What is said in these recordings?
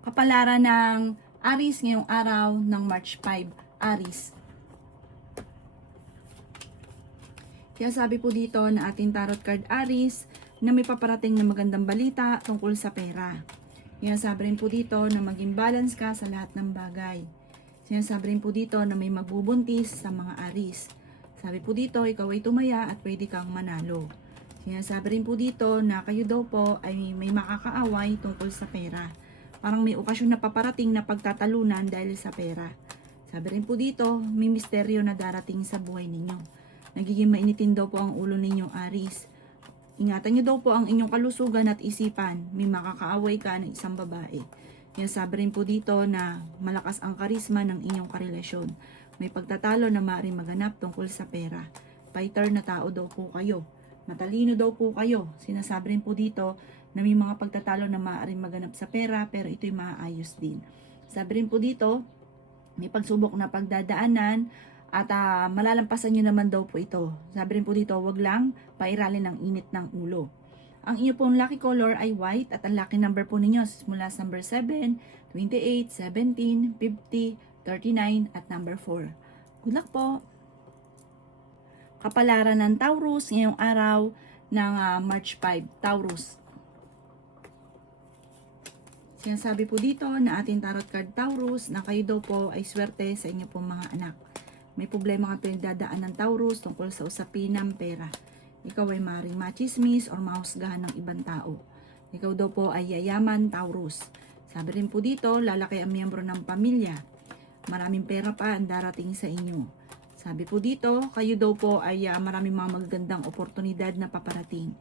Kapalaran ng Aries ngayong araw ng March 5. Aries. Kaya sabi po dito na ating tarot card Aries na may paparating na magandang balita tungkol sa pera. Sinasabi rin po dito na maging balance ka sa lahat ng bagay. Sinasabi rin po dito na may magbubuntis sa mga Aries. Sabi po dito, ikaw ay tumaya at pwede kang manalo. Sinasabi rin po dito na kayo daw po ay may makakaaway tungkol sa pera. Parang may okasyon na paparating na pagtatalunan dahil sa pera. Sabi rin po dito, may misteryo na darating sa buhay ninyo. Nagiging mainitin daw po ang ulo ninyong Aries. Ingatan niyo daw po ang inyong kalusugan at isipan. May makakaaway ka ng isang babae. Sabi rin po dito na malakas ang karisma ng inyong karelasyon. May pagtatalo na maaaring maganap tungkol sa pera. Fighter na tao daw po kayo. Matalino daw po kayo. Sinasabi rin po dito na may mga pagtatalo na maaaring maganap sa pera pero ito'y maaayos din. Sabi rin po dito, may pagsubok na pagdadaanan at malalampasan nyo naman daw po ito. Sabi rin po dito, wag lang pairalin ng init ng ulo. Ang inyo pong lucky color ay white at ang lucky number po ninyo mula sa number 7, 28, 17, 50, 39 at number 4. Good luck po! Kapalaran ng Taurus ngayong araw ng March 5. Taurus. Sinasabi po dito na ating tarot card Taurus na kayo daw po ay swerte sa inyo pong mga anak. May problema ka pinagdadaan ng Taurus tungkol sa usapin ng pera. Ikaw ay maaaring machismis or mahusgahan ng ibang tao. Ikaw daw po ay yayaman Taurus. Sabi rin po dito, lalaki ang miyembro ng pamilya. Maraming pera pa ang darating sa inyo. Sabi po dito, kayo daw po ay maraming mga magagandang oportunidad na paparating.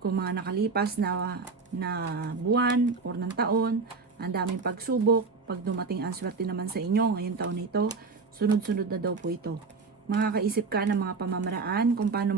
Kung mga nakalipas na buwan o ng taon, ang daming pagsubok, pag dumating ang swerte naman sa inyo ngayong taon na ito, sunod-sunod na daw po ito. Makakaisip ka ng mga pamamaraan kung paano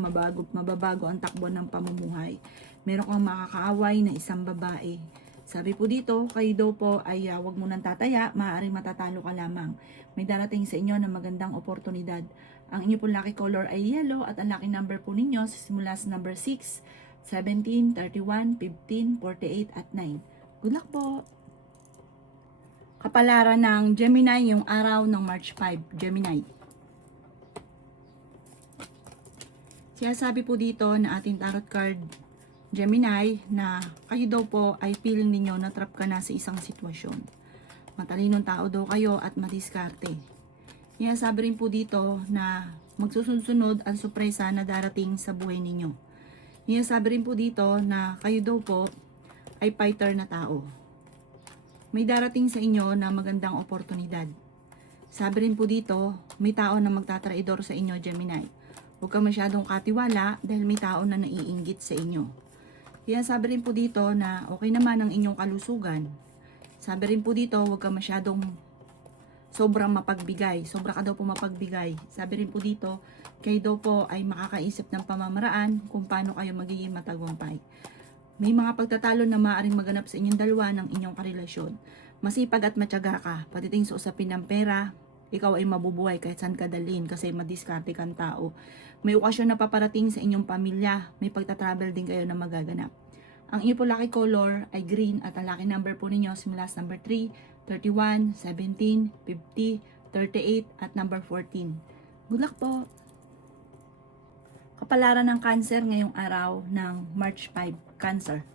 mababago ang takbo ng pamumuhay. Meron kang makakaaway na isang babae. Sabi po dito, kayo daw po ay wag mo nang tataya, maaaring matatalo ka lamang. May darating sa inyo na magandang oportunidad. Ang inyo pong lucky color ay yellow at ang lucky number po ninyo simula sa number 6, 17, 31, 15, 48 at 9. Good luck po! Kapalaran ng Gemini yung araw ng March 5. Gemini. Sabi po dito na ating tarot card Gemini na kayo daw po ay feeling ninyo na trap ka na sa isang sitwasyon. Matalinong tao daw kayo at madiskarte. Sabi rin po dito na magsusunod ang sorpresa na darating sa buhay ninyo. Sabi rin po dito na kayo daw po ay fighter na tao. May darating sa inyo na magandang oportunidad. Sabi rin po dito, may tao na magtatraidor sa inyo, Gemini. Huwag ka masyadong katiwala dahil may tao na naiinggit sa inyo. Sabi rin po dito na okay naman ang inyong kalusugan. Sabi rin po dito, huwag ka masyadong sobrang mapagbigay. Sobra ka daw po mapagbigay. Sabi rin po dito, kayo daw po ay makakaisip ng pamamaraan kung paano kayo magiging matagumpay. May mga pagtatalo na maaaring maganap sa inyong dalawa ng inyong karelasyon. Masipag at matyaga ka, patiting sa usapin ng pera, ikaw ay mabubuhay kahit saan ka dalhin kasi madiskarte kang tao. May okasyon na paparating sa inyong pamilya, may pagtatravel din kayo na magaganap. Ang inyo po lucky color ay green at ang lucky number po ninyo simula sa number 3, 31, 17, 50, 38 at number 14. Good luck po! Kapalaran ng Cancer ngayong araw ng March 5. Cancer.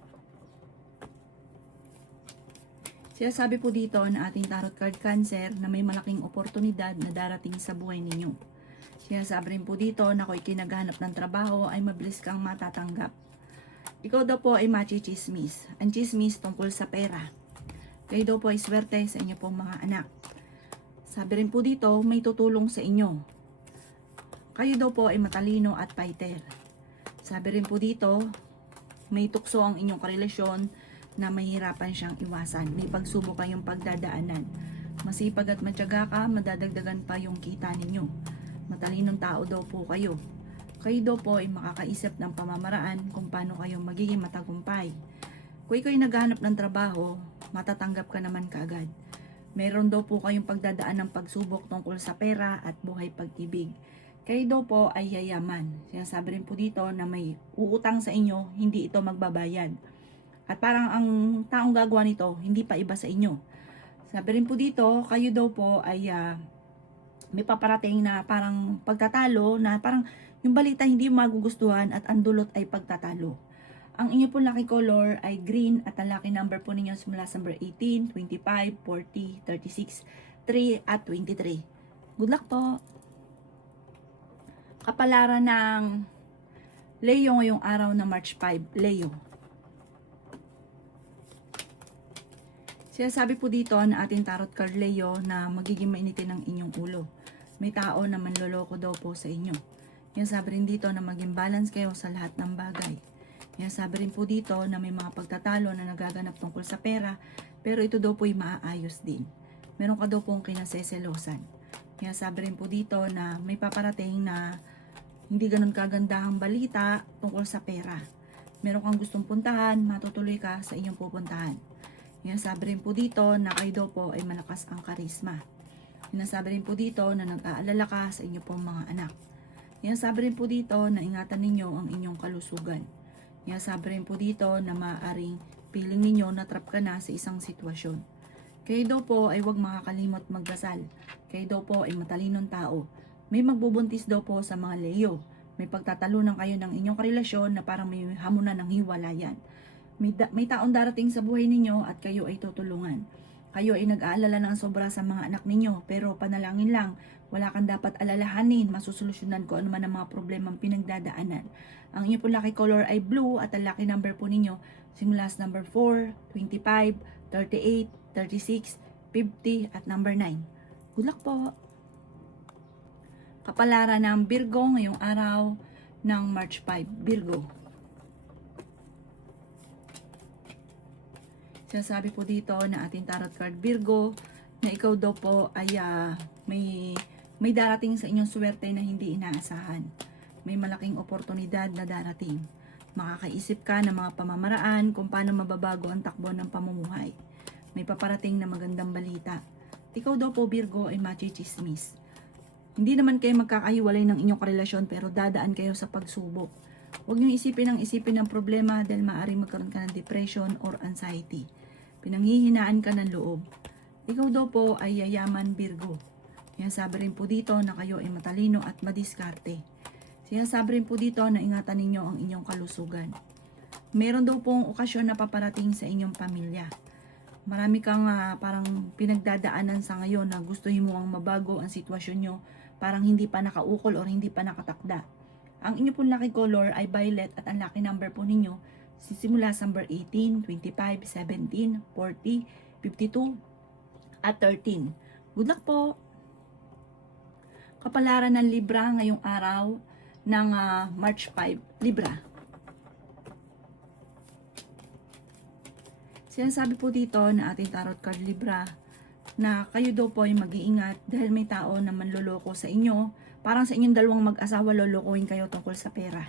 Sabi po dito na ating tarot card Cancer na may malaking oportunidad na darating sa buhay ninyo. Sabi rin po dito na kung ikinaghanap ng trabaho ay mabilis kang matatanggap. Ikaw daw po ay machismis. Ang chismis tungkol sa pera. Kayo daw po ay swerte sa inyo pong mga anak. Sabi rin po dito, may tutulong sa inyo. Kayo daw po ay matalino at fighter. Sabi rin po dito, may tukso ang inyong karelasyon na mahirapan siyang iwasan. May pagsubok kayong pagdadaanan. Masipag at matyaga ka, madadagdagan pa yung kita ninyo. Matalinong tao daw po kayo. Kayo daw po ay makakaisip ng pamamaraan kung paano kayo magiging matagumpay. Kung ikaw ay naghahanap ng trabaho, matatanggap ka naman kaagad. Meron daw po kayong pagdadaan ng pagsubok tungkol sa pera at buhay pag-ibig. Kayo daw po ay yayaman. Sinasabi rin po dito na may uutang sa inyo, hindi ito magbabayad. At parang ang taong gagawa nito, hindi pa iba sa inyo. Sabi rin po dito, kayo daw po ay may paparating na parang pagtatalo na parang yung balita hindi magugustuhan at ang dulot ay pagtatalo. Ang inyo po lucky color ay green at ang lucky number po ninyo simula sa number 18, 25, 40, 36, 3 at 23. Good luck po! Kapalaran ng Leo ngayong araw na March 5, Leo. Sinasabi po dito na ating tarot card Leo na magiging mainitin ang inyong ulo. May tao na manloloko daw po sa inyo. Yan sabi rin dito na maging balance kayo sa lahat ng bagay. Yan sabi rin po dito na may mga pagtatalo na nagaganap tungkol sa pera, pero ito daw po ay maaayos din. Meron ka daw pong kinaseselosan. Yan sabi rin po dito na may paparating na hindi ganun kagandahang balita tungkol sa pera. Meron kang gustong puntahan, matutuloy ka sa inyong pupuntahan. Yan sabi rin po dito na kayo daw po ay malakas ang karisma. Sinasabi rin po dito na nag-aalala ka sa inyong pong mga anak. Yan sabi rin po dito na ingatan ninyo ang inyong kalusugan. Yan sabi rin po dito na maaaring piling ninyo na trap ka na sa isang sitwasyon. Kayo daw po ay huwag makakalimot magdasal. Kayo daw po ay matalinong tao. May magbubuntis daw po sa mga Leo. May pagtatalunan kayo ng inyong karelasyon na parang may hamunan ng hiwalayan. May taong darating sa buhay ninyo at kayo ay tutulungan. Kayo ay nag-aalala ng sobra sa mga anak ninyo, pero panalangin lang, wala kang dapat alalahanin, masusolusyonan ko ano man ang mga problemang pinagdadaanan. Ang inyo po lucky color ay blue at ang lucky number po ninyo simula sa number 4, 25, 38, 36, 50 at number 9. Good luck po! Kapalaran ng Virgo ngayong araw ng March 5, Virgo. Sinasabi po dito na ating tarot card Virgo na ikaw daw po ay may darating sa inyong swerte na hindi inaasahan. May malaking oportunidad na darating. Makakaisip ka ng mga pamamaraan kung paano mababago ang takbo ng pamumuhay. May paparating na magandang balita. Ikaw daw po Virgo ay machichismis. Hindi naman kayo magkakahiwalay ng inyong karelasyon pero dadaan kayo sa pagsubok. Huwag niyong isipin ng problema dahil maaaring magkaroon ka ng depression or anxiety. Pinanghihinaan ka ng loob. Ikaw daw po ay yayaman Virgo. Sinasabi rin po dito na kayo ay matalino at madiskarte. Sinasabi rin po dito na ingatan ninyo ang inyong kalusugan. Meron daw pong okasyon na paparating sa inyong pamilya. Marami kang parang pinagdadaanan sa ngayon na gustuhin mo ang mabago ang sitwasyon nyo, parang hindi pa nakaukol or hindi pa nakatakda. Ang inyo pong lucky color ay violet at ang lucky number po ninyo sisimula sa number 18, 25, 17, 40, 52 at 13. Good luck po! Kapalaran ng Libra ngayong araw ng March 5, Libra. Sinasabi po dito na ating tarot card Libra na kayo daw po ay mag-iingat dahil may tao na manloloko sa inyo. Parang sa inyong dalawang mag-asawa lolokohin kayo tungkol sa pera.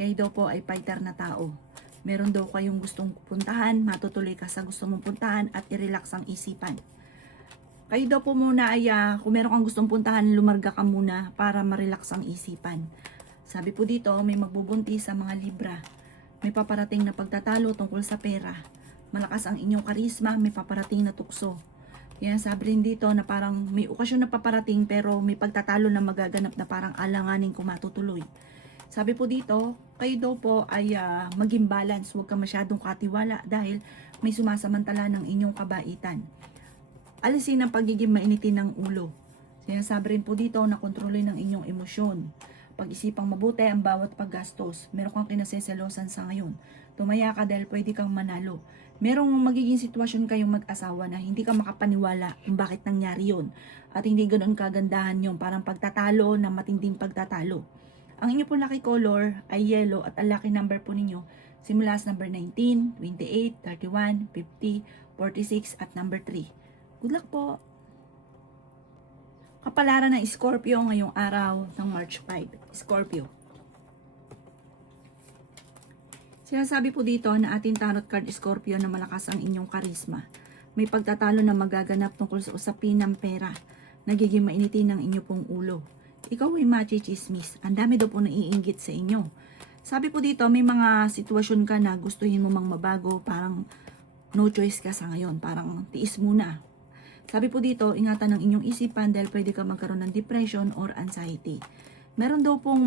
Kayo daw po ay fighter na tao. Meron daw kayong gustong puntahan, matutuloy ka sa gusto mong puntahan at i-relax ang isipan. Kayo daw po muna ay kung meron kang gustong puntahan, lumarga ka muna para ma-relax ang isipan. Sabi po dito, may magbubuntis sa mga Libra. May paparating na pagtatalo tungkol sa pera. Malakas ang inyong karisma, may paparating na tukso. Yan, sabi rin dito na parang may okasyon na paparating pero may pagtatalo na magaganap na parang alanganin kung matutuloy. Sabi po dito, kayo daw po ay maging balance, huwag ka masyadong katiwala dahil may sumasamantala ng inyong kabaitan. Alisin ang pagiging mainitin ng ulo. Sinasabi rin po dito na kontrolin ng inyong emosyon. Pag-isipang mabuti ang bawat paggastos. Meron kang kinaseselosan sa ngayon. Tumaya ka dahil pwede kang manalo. Merong magiging sitwasyon kayong mag-asawa na hindi ka makapaniwala kung bakit nangyari yun. At hindi ganoon kagandahan yung parang pagtatalo na matinding pagtatalo. Ang inyo po lucky color ay yellow at ang lucky number po ninyo simula sa number 19, 28, 31, 50, 46 at number 3. Good luck po! Kapalaran ng Scorpio ngayong araw ng March 5. Scorpio. Sinasabi po dito na ating tarot card Scorpio na malakas ang inyong karisma. May pagtatalo na magaganap tungkol sa usapin ng pera. Nagiging mainitin ang inyo pong ulo. Ikaw ay machichismis. Ang dami daw po naiinggit sa inyo. Sabi po dito, may mga sitwasyon ka na gustuhin mo mang mabago, parang no choice ka sa ngayon. Parang tiis muna. Sabi po dito, ingatan ng inyong isipan dahil pwede ka magkaroon ng depression or anxiety. Meron daw pong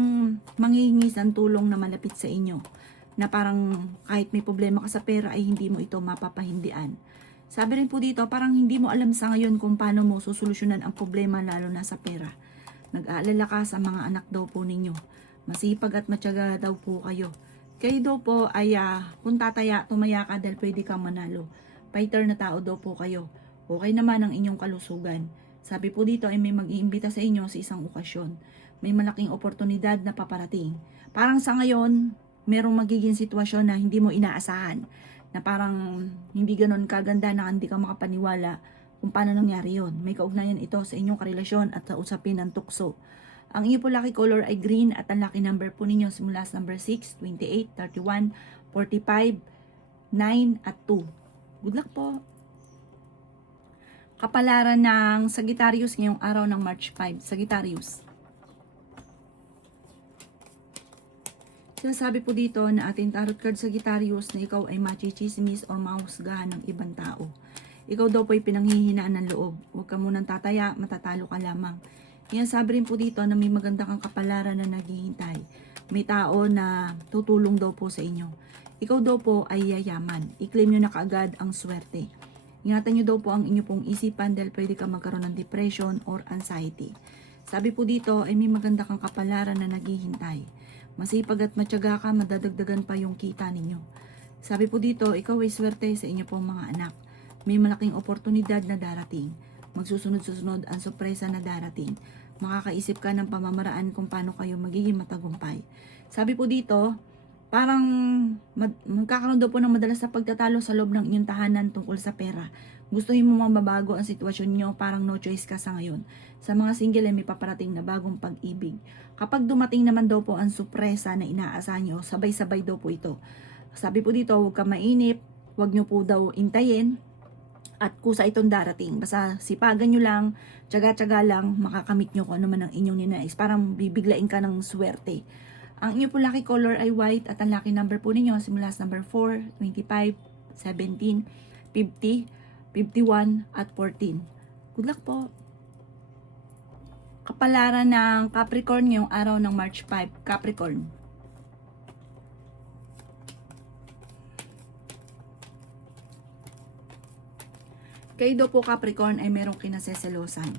manghihingisan tulong na malapit sa inyo na parang kahit may problema ka sa pera ay hindi mo ito mapapahindian. Sabi rin po dito, parang hindi mo alam sa ngayon kung paano mo susolusyonan ang problema lalo na sa pera. Nag-aalala ka sa mga anak daw po ninyo. Masipag at matyaga daw po kayo. Kayo daw po ay kung tumaya ka dahil pwede kang manalo. Fighter na tao daw po kayo. Okay naman ang inyong kalusugan. Sabi po dito ay may mag-iimbita sa inyo sa isang okasyon. May malaking oportunidad na paparating. Parang sa ngayon, merong magiging sitwasyon na hindi mo inaasahan. Na parang hindi ganon kaganda na hindi ka makapaniwala kung paano nangyari yon. May kaugnayan ito sa inyong karelasyon at sa usapin ng tukso. Ang inyo po lucky color ay green at ang lucky number po ninyo simula sa number 6, 28, 31, 45, 9 at 2. Good luck po! Kapalaran ng Sagittarius ngayong araw ng March 5. Sagittarius. Sinasabi po dito na ating tarot card Sagittarius na ikaw ay machichismis o mahusgahan ng ibang tao. Ikaw daw po ay pinanghihinaan ng loob. Huwag ka munang tataya, matatalo ka lamang. Yan sabi rin po dito na may maganda kang kapalaran na naghihintay. May tao na tutulong daw po sa inyo. Ikaw daw po ay yayaman. I-claim nyo na kaagad ang swerte. Ingatan nyo daw po ang inyo pong isipan dahil pwede ka magkaroon ng depression or anxiety. Sabi po dito ay may maganda kang kapalaran na naghihintay. Masipag at matyaga ka, madadagdagan pa yung kita ninyo. Sabi po dito, ikaw ay swerte sa inyo pong mga anak. May malaking oportunidad na darating. Magsusunod-susunod ang sorpresa na darating. Makakaisip ka ng pamamaraan kung paano kayo magiging matagumpay. Sabi po dito, parang magkakaroon daw po ng madalas na pagtatalo sa loob ng inyong tahanan tungkol sa pera. Gustuhin mo mababago ang sitwasyon nyo, parang no choice ka sa ngayon. Sa mga single ay may paparating na bagong pag-ibig. Kapag dumating naman daw po ang sorpresa na inaasahan nyo, sabay-sabay daw po ito. Sabi po dito, huwag ka mainip, huwag nyo po daw intayin, at kusa itong darating. Basta sipagan nyo lang, tsaga-tsaga lang, makakamit nyo kung ano man ang inyong ninais. Parang bibiglain ka ng swerte. Ang inyo po lucky color ay white at ang lucky number po ninyo simula sa number 4, 25, 17, 50, 51 at 14. Good luck po! Kapalaran ng Capricorn ngayong araw ng March 5. Capricorn. Kayo daw po Capricorn ay merong kinaseselosan.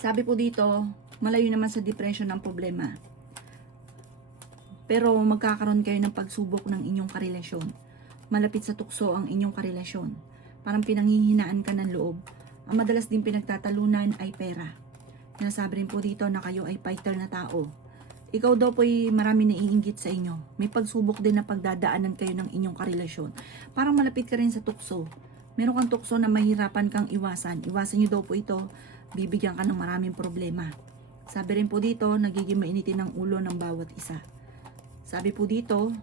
Sabi po dito, malayo naman sa depression ng problema. Pero magkakaroon kayo ng pagsubok ng inyong karelasyon. Malapit sa tukso ang inyong karelasyon. Parang pinanghihinaan ka ng loob. Ang madalas din pinagtatalunan ay pera. Sinasabi rin po dito na kayo ay fighter na tao. Ikaw daw po ay marami naiinggit sa inyo. May pagsubok din na pagdadaanan kayo ng inyong karelasyon. Parang malapit ka rin sa tukso. Meron kang tukso na mahirapan kang iwasan. Iwasan nyo daw po ito. Bibigyan ka ng maraming problema. Sabi rin po dito, nagiging mainitin ang ulo ng bawat isa. Sabi po dito,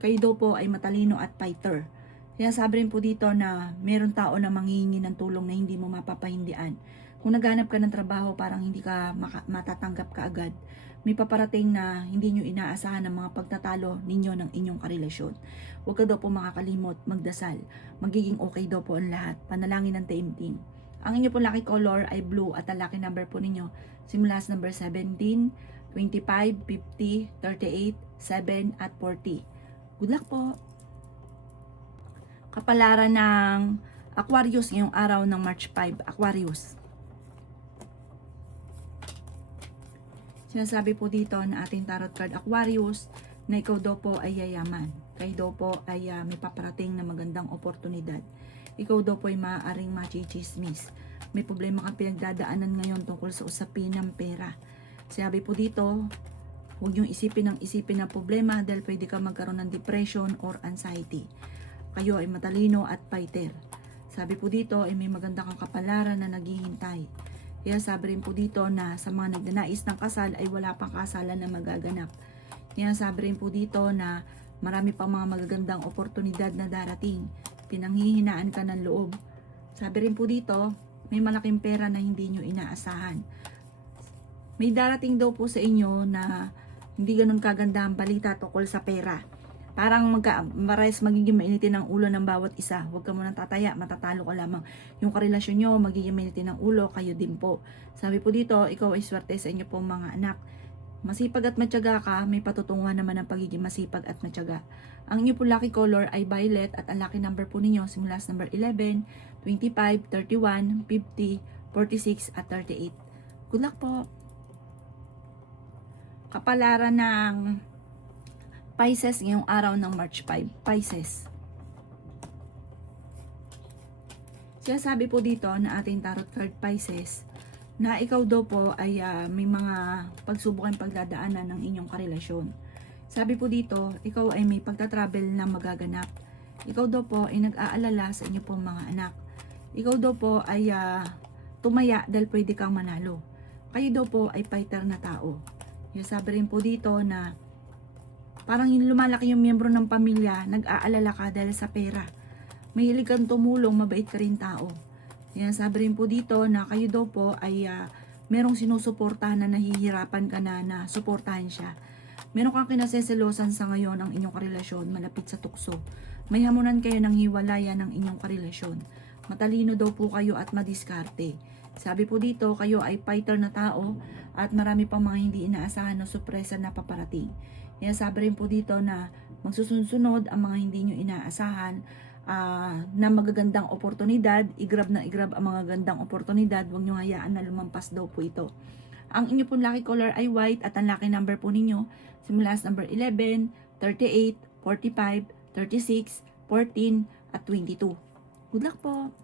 kayo daw po ay matalino at fighter. Kaya sabi rin po dito na meron tao na manghihingi ng tulong na hindi mo mapapahindian. Kung naghanap ka ng trabaho, parang hindi ka matatanggap ka agad. May paparating na hindi nyo inaasahan ng mga pagtatalo ninyo ng inyong karelasyon. Huwag ka daw po makakalimot, magdasal. Magiging okay daw po ang lahat. Panalangin ng taimtim. Ang inyo po lucky color ay blue at ang lucky number po ninyo simula sa number 17, 25, 50, 38, 7 at 40. Good luck po! Kapalaran ng Aquarius ngayong araw ng March 5. Aquarius. Sinasabi po dito na ating tarot card Aquarius na ikaw daw po ay yayaman. Kayo daw po ay may paparating na magandang oportunidad. Ikaw daw po ay maaaring machichismis. May problema kang pinagdadaanan ngayon tungkol sa usapin ng pera. Sinabi po dito, huwag niyong isipin ng problema dahil pwede ka magkaroon ng depression or anxiety. Kayo ay matalino at fighter. Sabi po dito ay may maganda kang kapalaran na naghihintay. Kaya sabi rin po dito na sa mga nagnanais ng kasal ay wala pang kasalan na magaganap. Kaya sabi rin po dito na marami pang mga magagandang oportunidad na darating. Pinanghihinaan ka ng loob. Sabi rin po dito, may malaking pera na hindi nyo inaasahan. May darating daw po sa inyo na hindi ganun kaganda ang balita tungkol sa pera. parang mares magiging mainitin ang ulo ng bawat isa. Huwag ka munang tataya, matatalo ka lamang. Yung karelasyon nyo, magiging mainitin ang ulo, kayo din po. Sabi po dito, ikaw ay swerte sa inyo pong mga anak. Masipag at matyaga ka, may patutunguhan naman ng pagiging masipag at matyaga. Ang inyo po lucky color ay violet at ang lucky number po ninyo simula sa number 11, 25, 31, 50, 46 at 38. Good luck po! Kapalaran ng Pisces ngayong araw ng March 5. Pisces. Sinasabi po dito na ating tarot card Pisces na ikaw daw po ay may mga pagsubok ang pagdadaanan ng inyong karelasyon. Sabi po dito, ikaw ay may pagta-travel na magaganap. Ikaw daw po ay nag-aalala sa inyo pong mga anak. Ikaw daw po ay tumaya dahil pwede kang manalo. Kayo daw po ay fighter na tao. Sabi rin po dito na parang yung lumalaki yung miyembro ng pamilya, nag-aalala ka dahil sa pera. Mahilig kang tumulong, mabait ka rin tao. Yan, sabi rin po dito na kayo daw po ay merong sinusuportahan na nahihirapan ka na suportahan siya. Meron kang kinaseselosan sa ngayon ang inyong karelasyon malapit sa tukso. May hamunan kayo ng hiwalayan ng inyong karelasyon. Matalino daw po kayo at madiskarte. Sabi po dito, kayo ay fighter na tao at marami pang mga hindi inaasahan na sorpresa na paparating. Yan, sabi rin po dito na magsusunod ang mga hindi nyo inaasahan na magagandang oportunidad. Igrab na igrab ang mga gandang oportunidad. Huwag nyo hayaan na lumampas daw po ito. Ang inyo pong lucky color ay white at ang lucky number po ninyo simula sa number 11, 38, 45, 36, 14 at 22. Good luck po!